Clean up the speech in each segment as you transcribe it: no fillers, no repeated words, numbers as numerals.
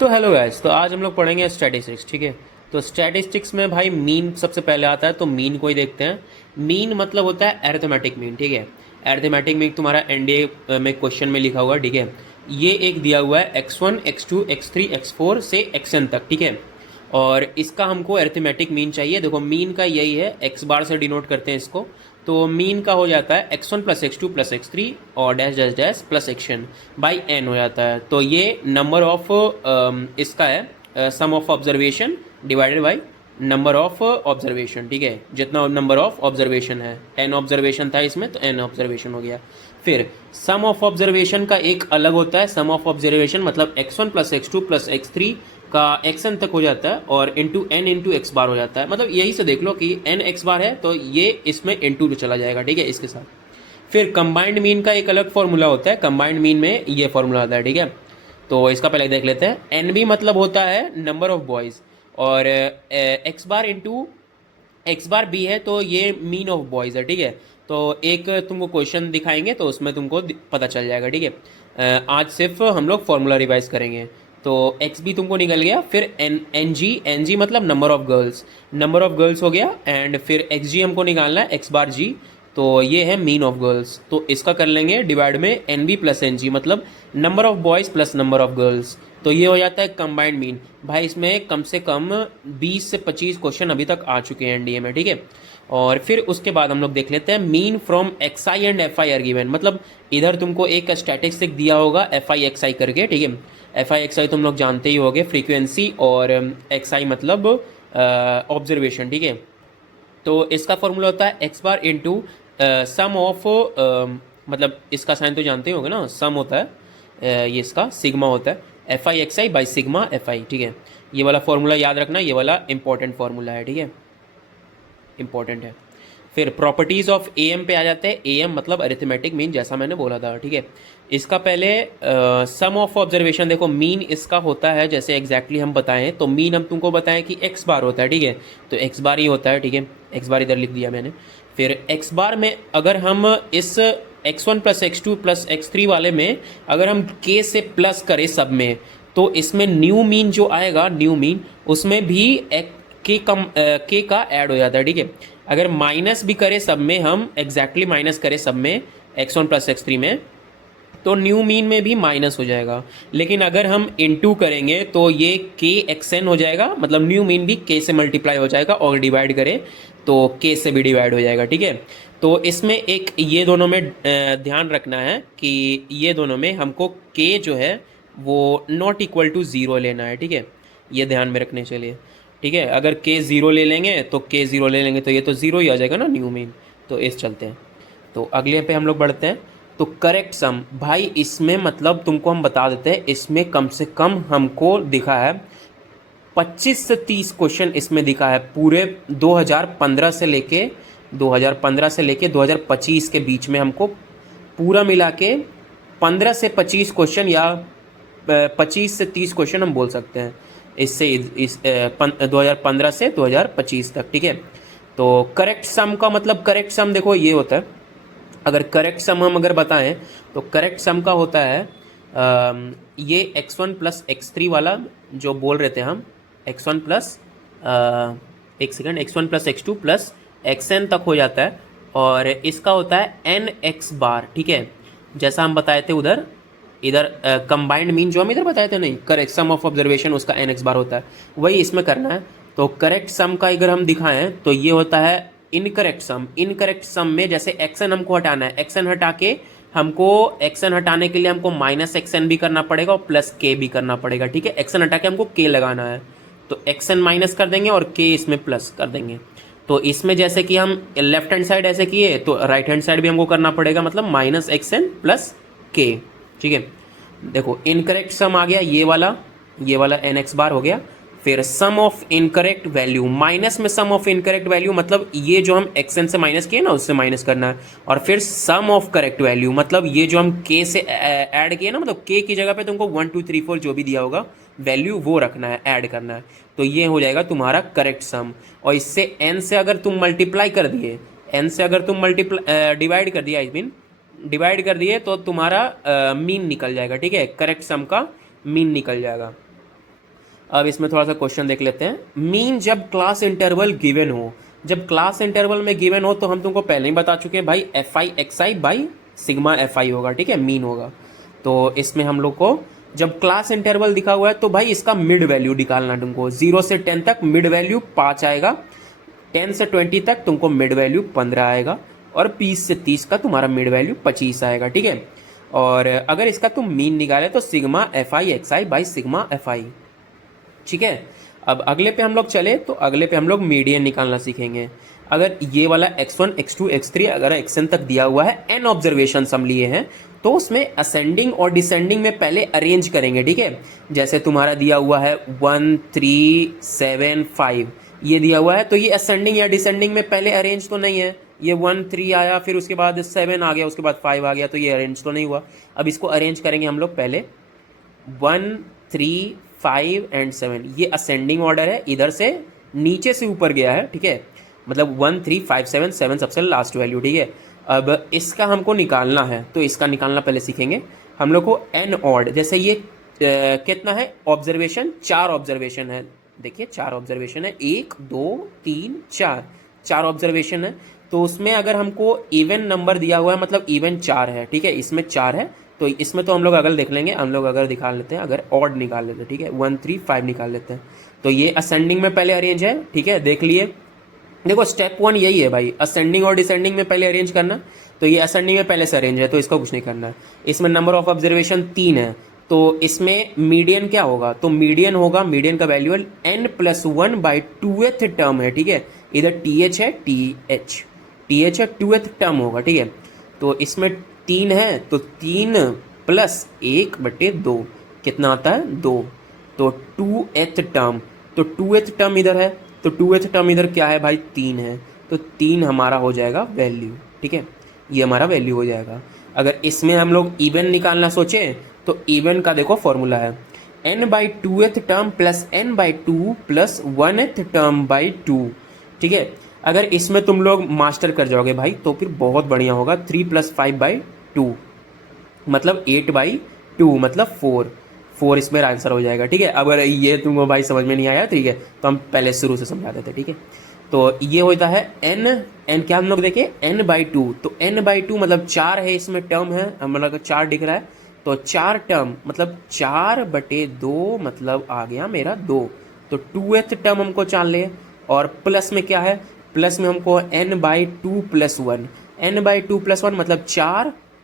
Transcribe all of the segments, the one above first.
तो hello guys, तो आज हम लोग पढ़ेंगे स्टैटिस्टिक्स। ठीक है। तो स्टैटिस्टिक्स में भाई मीन सबसे पहले आता है, तो मीन को ही देखते हैं। मीन मतलब होता है अरिथमेटिक मीन। ठीक है। अरिथमेटिक मीन तुम्हारा एनडीए में क्वेश्चन में लिखा हुआ है। ठीक है। ये एक दिया हुआ है x1 x2 x3 x4 से xn तक। ठीक है। और इसका हमको अरिथमेटिक मीन चाहिए। देखो मीन का यही है, एक्स बार से डिनोट करते हैं इसको। तो मीन का हो जाता है x1 plus x2 plus x3 और dash dash dash plus x n by n हो जाता है। तो ये नंबर ऑफ इसका है, sum of observation divided by number of observation. ठीक है। जितना नंबर ऑफ ऑब्जर्वेशन है, एन ऑब्जर्वेशन था इसमें तो एन ऑब्जर्वेशन हो गया। फिर सम ऑफ ऑब्जर्वेशन का एक अलग होता है। सम ऑफ ऑब्जर्वेशन मतलब x1 plus x2 plus x3 का xn तक हो जाता है और इंटू एन इंटू एक्स बार हो जाता है। मतलब यही से देख लो कि एन एक्स बार है तो ये इसमें इंटू चला जाएगा। ठीक है, इसके साथ। फिर कंबाइंड मीन का एक अलग फॉर्मूला होता है। कंबाइंड मीन में ये फॉर्मूला आता है। ठीक है। तो इसका पहले देख लेते हैं। एन बी मतलब होता है नंबर ऑफ बॉयज़ और एक्स बार इंटू एक्स बार बी है तो ये मीन ऑफ बॉयज़ है। ठीक है। तो एक तुमको क्वेश्चन दिखाएंगे तो उसमें तुमको पता चल जाएगा। ठीक है। आज सिर्फ हम लोग फॉर्मूला रिवाइज करेंगे। तो एक्स बी तुमको निकल गया। फिर एन जी मतलब नंबर ऑफ गर्ल्स हो गया। एंड फिर एक्स जी हमको निकालना है, एक्स बार जी। तो ये है मीन ऑफ गर्ल्स। तो इसका कर लेंगे डिवाइड में n b plus n g मतलब number of boys plus number of girls. तो ये हो जाता है कंबाइंड मीन। भाई इसमें कम से कम 20 से 25 क्वेश्चन अभी तक आ चुके हैं एनडीए में। ठीक है। और फिर उसके बाद हम लोग देख लेते हैं mean from x I and F I R given. मतलब इधर तुमको एक स्टैटिस्टिक दिया होगा एफ आई एक्स आई करके। ठीक है। एफ आई एक्स आई तुम लोग जानते ही होगे, फ्रीक्वेंसी, और एक्स आई मतलब ऑब्जर्वेशन। ठीक है। तो इसका फॉर्मूला होता है X bar into sum of, मतलब इसका साइन तो जानते ही होगे ना, सम होता है, ये इसका सिग्मा होता है, F I x I by sigma F I. ठीक है। ये वाला फॉर्मूला याद रखना, ये वाला इंपॉर्टेंट फॉर्मूला है। ठीक है, इंपॉर्टेंट है। फिर प्रॉपर्टीज़ ऑफ ए एम पे आ जाते हैं। ए एम मतलब अरिथमेटिक मीन, जैसा मैंने बोला था। ठीक है। इसका पहले सम ऑफ ऑब्जर्वेशन देखो, मीन इसका होता है जैसे एग्जैक्टली हम बताएं तो मीन हम तुमको बताएं कि एक्स बार होता है। ठीक है। तो एक्स बार ही होता है। ठीक है, एक्स बार इधर लिख दिया मैंने। फिर एक्स बार में अगर हम इस x1 plus x2 plus x3 वाले में अगर हम k से प्लस करें सब में, तो इसमें न्यू मीन जो आएगा, न्यू मीन, उसमें भी के का ऐड हो जाता है। ठीक है। अगर माइनस भी करें सब में, हम एग्जैक्टली माइनस करें सब में x1 प्लस x3 में, तो न्यू मीन में भी माइनस हो जाएगा। लेकिन अगर हम इनटू करेंगे तो ये के एक्सएन हो जाएगा, मतलब न्यू मीन भी के से मल्टीप्लाई हो जाएगा, और डिवाइड करें तो के से भी डिवाइड हो जाएगा। ठीक है। तो इसमें एक ये दोनों में ध्यान रखना है कि ये दोनों में हमको के जो है वो नॉट इक्वल टू ज़ीरो लेना है। ठीक है, ये ध्यान में रखने चलिए। ठीक है, अगर के ज़ीरो ले लेंगे तो के ज़ीरो ले लेंगे तो ये तो ज़ीरो ही आ जाएगा ना न्यू मीन। तो इस चलते हैं। तो अगले पे हम लोग बढ़ते हैं। तो करेक्ट सम, भाई इसमें मतलब तुमको हम बता देते हैं, इसमें कम से कम हमको दिखा है 25 से 30 क्वेश्चन इसमें दिखा है पूरे 2015 से लेके 2025 के बीच में। हमको पूरा मिला के 15 से 25 क्वेश्चन या 25 से 30 क्वेश्चन हम बोल सकते हैं इससे, इस 2015 से 2025 तक। ठीक है। तो करेक्ट सम का मतलब, करेक्ट सम देखो ये होता है, अगर करेक्ट सम हम अगर बताएं तो करेक्ट सम का होता है ये x1 प्लस x3 वाला जो बोल रहे थे हम, x1 प्लस एक second, x1 plus x2 plus xn तक हो जाता है। और इसका होता है एन एक्स बार। ठीक है, जैसा हम बताए थे उधर, इधर कंबाइंड मीन जो हम इधर बताए थे, नहीं, करेक्ट सम ऑफ ऑब्जर्वेशन उसका एन एक्स बार होता है, वही इसमें करना है। तो करेक्ट सम का अगर हम दिखाएं तो ये होता है इनकरेक्ट सम। इनकरेक्ट सम में जैसे एक्सन हमको हटाना है, एक्सन हटा के हमको, एक्सन हटाने के लिए हमको माइनस एक्सन भी करना पड़ेगा और प्लस के भी करना पड़ेगा। ठीक है, एक्सन हटा के हमको के लगाना है, तो एक्सन माइनस कर देंगे और के इसमें प्लस कर देंगे। तो इसमें जैसे कि हम लेफ्ट हैंड साइड ऐसे किए तो राइट हैंड साइड भी हमको करना पड़ेगा, मतलब माइनस एक्सन प्लस के। ठीक है। देखो इनकरेक्ट सम आ गया, ये वाला एन एक्स बार हो गया। फिर सम ऑफ इनकरेक्ट वैल्यू, माइनस में सम ऑफ इनकरेक्ट वैल्यू मतलब ये जो हम एक्सन से माइनस किए ना उससे माइनस करना है। और फिर सम ऑफ करेक्ट वैल्यू मतलब ये जो हम के से ऐड किए ना, मतलब के की जगह पे तुमको 1 2 3 4 जो भी दिया होगा वैल्यू वो रखना है, ऐड करना है। तो ये हो जाएगा तुम्हारा करेक्ट सम। और इससे एन से अगर तुम मल्टीप्लाई कर दिए, एन से अगर तुम डिवाइड कर दिया, आई मीन डिवाइड कर दिए, तो तुम्हारा मीन निकल जाएगा। ठीक है, करेक्ट सम का मीन निकल जाएगा। अब इसमें थोड़ा सा क्वेश्चन देख लेते हैं। मीन जब क्लास इंटरवल गिवन हो, जब क्लास इंटरवल में गिवन हो तो हम तुमको पहले ही बता चुके हैं भाई, F I x I by sigma F I होगा, ठीक है, मीन होगा। तो इसमें हम लोग को जब क्लास इंटरवल दिखा हुआ है तो भाई इसका मिड वैल्यू निकालना है तुमको। 0 से 10 तक मिड वैल्यू 5 आएगा, 10 से 20 तक तुमको मिड वैल्यू 15 आएगा, और 20 से 30 का तुम्हारा मिड वैल्यू 25 आएगा, ठीक है। और अगर इसका तुम मीन निकाले तो sigma F I x I by sigma F I, ठीक है। अब अगले पे हम लोग चले तो अगले पे हम लोग मीडियन निकालना सीखेंगे। अगर ये वाला x1 x2 x3 अगर xn तक दिया हुआ है, n ऑब्जर्वेशन हम लिए हैं, तो उसमें असेंडिंग और डिसेंडिंग में पहले अरेंज करेंगे, ठीक है। जैसे तुम्हारा दिया हुआ है 1 3 7 5 ये दिया हुआ है, तो ये असेंडिंग या डिसेंडिंग में पहले अरेंज तो नहीं है। ये 1 3 आया, फिर उसके बाद 7 आ गया, उसके बाद 5 आ गया, तो ये अरेंज तो नहीं हुआ। अब इसको अरेंज करेंगे हम लोग पहले 1 3 5 एंड 7, ये असेंडिंग ऑर्डर है, इधर से नीचे से ऊपर गया है, ठीक है। मतलब 1 3 5 7 7 सबसे लास्ट वैल्यू, ठीक है। अब इसका हमको निकालना है, तो इसका निकालना पहले सीखेंगे हम लोग को। एन ऑर्ड, जैसे ये कितना है ऑब्जर्वेशन, 4 ऑब्जर्वेशन है, देखिए 4 ऑब्जर्वेशन है, 1 2 3 4, 4 ऑब्जर्वेशन है। तो उसमें अगर हमको इवन नंबर दिया हुआ है, मतलब इवन 4 है, ठीक है, इसमें 4 है, तो इसमें तो हम लोग अगर देख लेंगे, हम लोग अगर निकाल लेते हैं, अगर ऑड निकाल लेते हैं, ठीक है, 1 3 5 निकाल लेते हैं। तो ये असेंडिंग में पहले अरेंज है, ठीक है, देख लिए। देखो स्टेप 1 यही है भाई, असेंडिंग और डिसेंडिंग में पहले अरेंज करना। तो ये असेंडिंग में पहले से अरेंज है, तो इसको कुछ नहीं करना है। इसमें नंबर ऑफ ऑब्जर्वेशन 3 है, तो इसमें मीडियन क्या होगा, तो मीडियन होगा, मीडियन का value n plus 1 by 2th term है, ठीक है। इधर th है, th है, 2th टर्म होगा, ठीक है। तो इसमें 3 है, तो 3 प्लस 1/2 कितना आता है, 2। तो 2th टर्म, तो 2th टर्म इधर है, तो 2th टर्म इधर क्या है भाई, 3 है, तो 3 हमारा हो जाएगा वैल्यू, ठीक है, ये हमारा वैल्यू हो जाएगा। अगर इसमें हम लोग इवन निकालना सोचें तो इवन का देखो फॉर्मूला है n/2th term plus n/2 plus 1th term by 2, ठीक है। अगर इसमें तुम लोग मास्टर कर जाओगे भाई तो फिर बहुत बढ़िया होगा। 3 + 5/2 मतलब 8/2 मतलब 4 इसमें आंसर हो जाएगा, ठीक है। अगर ये तुमको भाई समझ में नहीं आया, ठीक है, तो हम पहले शुरू से समझा देते, ठीक है। तो ये होता है n क्या हम लोग देखें n/2, तो n/2 मतलब 4 है, इसमें टर्म है, मतलब 4 दिख रहा है, तो 4 टर्म मतलब 4/2 मतलब आ गया मेरा 2। तो 2th टर्म हमको जान ले, और प्लस में क्या है, प्लस में हमको n/2 + 1, n/2 + 1 मतलब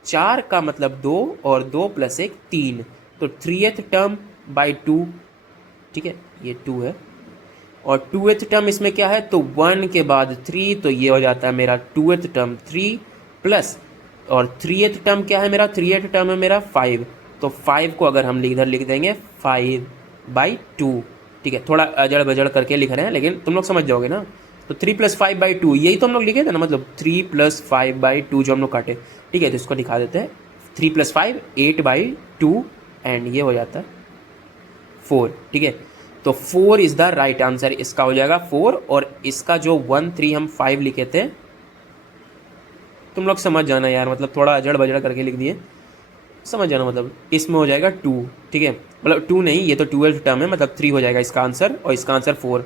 4 का मतलब 2, और 2 + 1 3, तो 3th टर्म बाई 2, ठीक है, ये 2 है। और 2th टर्म इसमें क्या है, तो 1 के बाद 3, तो ये हो जाता है मेरा 2th टर्म 3 प्लस, और 3th टर्म क्या है मेरा, 3th टर्म है मेरा 5, तो 5 को अगर हम इधर लिख देंगे 5/2, ठीक है। थोड़ा अजड़ बजड़ करके लिख रहे हैं, लेकिन तुम लोग समझ जाओगे ना। तो 3 + 5/2 यही तो हम लोग लिखे थे ना, मतलब 3 + 5/2 जो हम लोग काटे, ठीक है। तो इसको दिखा देते हैं, 3 + 5 8/2, एंड ये हो जाता है 4, ठीक है। तो 4 इज द राइट आंसर, इसका हो जाएगा 4। और इसका जो 1 3 हम 5 लिखे थे, तुम लोग समझ जाना यार, मतलब थोड़ा अजड़ बजड़ करके लिख दिए, समझ जाना, मतलब इसमें हो जाएगा 2, ठीक है, मतलब 2 नहीं, ये तो 12th टर्म है, मतलब 3 हो जाएगा इसका आंसर, और इसका आंसर 4,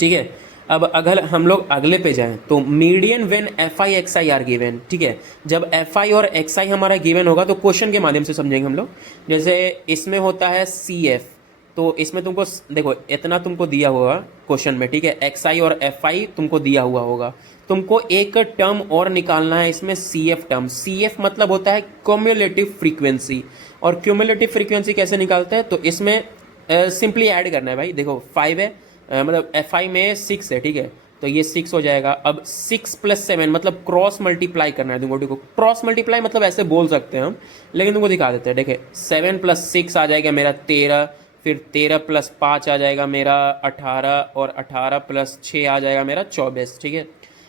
ठीक है। अब अगर हम लोग अगले पे जाएं तो median when F I x I R given, ठीक है। जब एफ आई और एक्स आई हमारा गिवन होगा तो क्वेश्चन के माध्यम से समझेंगे हम लोग। जैसे इसमें होता है सी एफ, तो इसमें तुमको देखो इतना तुमको दिया हुआ क्वेश्चन में, ठीक है, एक्स आई और एफ आई तुमको दिया हुआ होगा, तुमको एक टर्म और निकालना है इसमें, C F term. C F मतलब होता है क्यूमुलेटिव फ्रीक्वेंसी, और क्यूमुलेटिव फ्रीक्वेंसी कैसे निकालते हैं, तो इसमें सिंपली ऐड करना है भाई। देखो 5 है, मतलब एफ आई में 6 है, ठीक है, तो ये 6 हो जाएगा। अब 6 + 7 मतलब क्रॉस मल्टीप्लाई करना है तुमको, देखो क्रॉस मल्टीप्लाई मतलब ऐसे बोल सकते हैं हम, लेकिन तुमको दिखा देते हैं। देखिए 7 + 6 आ जाएगा मेरा 13, फिर 13 + 5 आ जाएगा मेरा 18, और 18 + 6 आ जाएगा मेरा 24, ठीक है।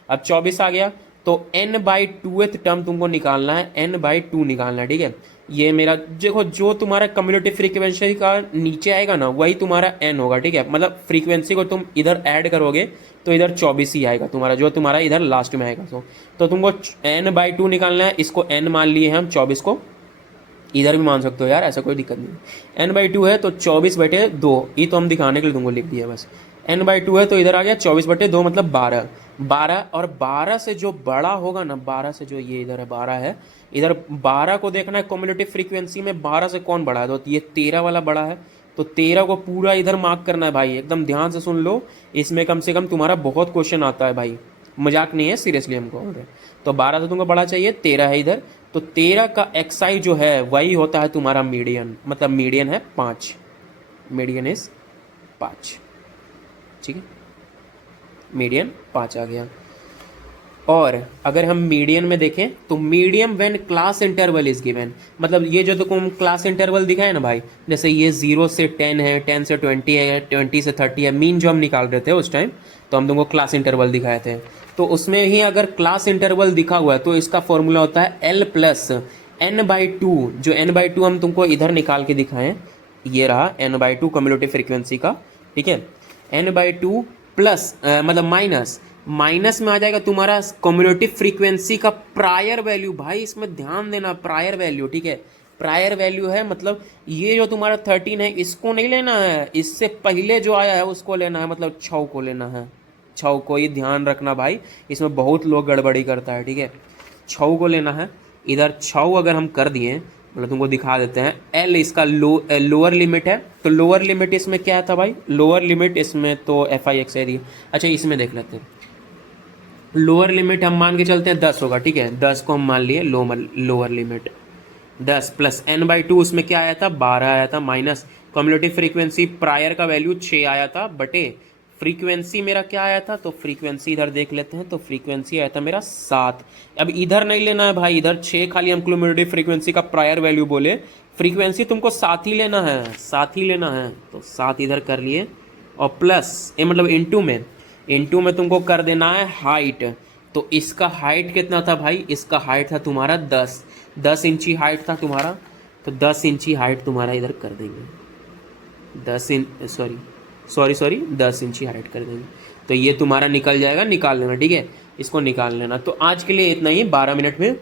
अब 24 आ गया, तो n/2th टर्म तुमको निकालना है, n/2 निकालना है, ठीक है। ये मेरा देखो जो तुम्हारा कम्युलेटिव फ्रीक्वेंसी का नीचे आएगा ना, वही तुम्हारा n होगा, ठीक है। मतलब फ्रीक्वेंसी को तुम इधर ऐड करोगे तो इधर 24 ही आएगा तुम्हारा, जो तुम्हारा इधर लास्ट में आएगा। तो तुमको n/2 निकालना है, इसको n मान लिए हम 24 को, इधर भी मान सकते हो यार, ऐसा कोई दिक्कत नहीं। n/2 है तो 24/2, ये तो हम दिखाने के लिए तुमको लिख दिया बस। n/2 है तो इधर आ गया 24/2 मतलब 12। 12 और 12 से जो बड़ा होगा ना, 12 से जो ये इधर है 12 है, इधर 12 को देखना है कम्युलेटिव फ्रीक्वेंसी में 12 से कौन बड़ा है, तो ये 13 वाला बड़ा है। तो 13 को पूरा इधर मार्क करना है भाई, एकदम ध्यान से सुन लो, इसमें कम से कम तुम्हारा बहुत क्वेश्चन आता है भाई, मजाक नहीं है, सीरियसली हमको। तो 12 से तुमको बड़ा चाहिए, 13 है इधर, तो 13 का एक्साई जो है वही होता है तुम्हारा मीडियन, मतलब मीडियन है 5, मीडियन इज 5, ठीक है, मीडियन 5 आ गया। और अगर हम मीडियन में देखें तो medium when class interval is given, मतलब ये जो तुमको हम क्लास इंटरवल दिखाए ना भाई, जैसे ये 0 से 10 है, 10 से 20 है, 20 से 30 है, मीन जो हम निकाल रहे थे उस टाइम, तो हम तुमको क्लास इंटरवल दिखाए थे। तो उसमें ही अगर क्लास इंटरवल दिखा हुआ है तो इसका फॉर्मूला होता है L+n/2, जो n/2 हम तुमको इधर निकाल के दिखाएं, ये रहा n/2 कम्युलेटिव फ्रीक्वेंसी का, ठीक है। n/2 प्लस मतलब माइनस में आ जाएगा तुम्हारा कम्युलेटिव फ्रीक्वेंसी का प्रायर वैल्यू। भाई इसमें ध्यान देना, प्रायर वैल्यू, ठीक है, प्रायर वैल्यू है, मतलब ये जो तुम्हारा 13 है इसको नहीं लेना है, इससे पहले जो आया है उसको लेना है, मतलब 6 को लेना है, 6 को, ये ध्यान रखना भाई, इसमें बहुत लोग गड़बड़ी करता है, ठीक है। 6 को लेना है, इधर 6 अगर हम कर दिए, मतलब तुमको दिखा देते हैं, एल इसका लोअर लिमिट है, तो लोअर लिमिट इसमें क्या था भाई, लोअर लिमिट इसमें तो FIX है दी। अच्छा इसमें देख लेते हैं, लोअर लिमिट हम मान के चलते हैं 10 होगा, ठीक है, 10 को हम मान लिए लोअर लिमिट 10 प्लस n/2 उसमें क्या आया था, 12 आया था, माइनस कम्युलेटिव फ्रीक्वेंसी प्रायर का वैल्यू 6 आया था, बटे फ्रीक्वेंसी मेरा क्या आया था, तो फ्रीक्वेंसी इधर देख लेते हैं, तो फ्रीक्वेंसी आया था मेरा 7। अब इधर नहीं लेना है भाई, इधर 6 खाली हम कम्युलेटिव फ्रीक्वेंसी का प्रायर वैल्यू बोले, फ्रीक्वेंसी तुमको 7 ही लेना है, 7 ही लेना है, तो 7 इधर कर लिए, और प्लस ये मतलब इनटू में तुमको कर देना है हाइट। तो इसका हाइट कितना था भाई, इसका हाइट था तुम्हारा 10 इंची हाइट था तुम्हारा, तो 10 इंची हाइट तुम्हारा इधर कर देंगे, 10 इंची हाइट कर देंगे, तो ये तुम्हारा निकल जाएगा, निकाल लेना, ठीक है, इसको निकाल लेना। तो आज के लिए इतना ही, 12 मिनट में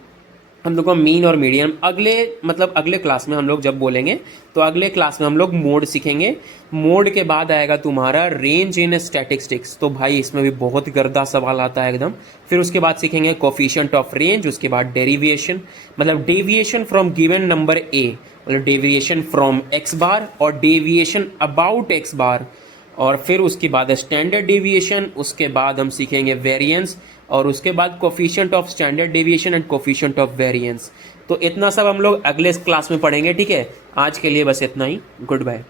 हम लोग को मीन और मीडियन, अगले क्लास में हम लोग जब बोलेंगे तो अगले क्लास में हम लोग मोड सीखेंगे। मोड के बाद आएगा तुम्हारा रेंज इन स्टैटिस्टिक्स, तो भाई इसमें भी बहुत गर्दा सवाल आता है एकदम। फिर उसके बाद सीखेंगे कोफिशिएंट ऑफ रेंज, उसके बाद डेरिवेशन, मतलब deviation from given number A, मतलब डेविएशन फ्रॉम x बार और डेविएशन अबाउट x बार, और फिर उसके बाद स्टैंडर्ड डेविएशन, उसके बाद हम सीखेंगे वेरिएंस, और उसके बाद coefficient of standard deviation and coefficient of variance. तो इतना सब हम लोग अगले क्लास में पढ़ेंगे, ठीक है। आज के लिए बस इतना ही, गुड बाय।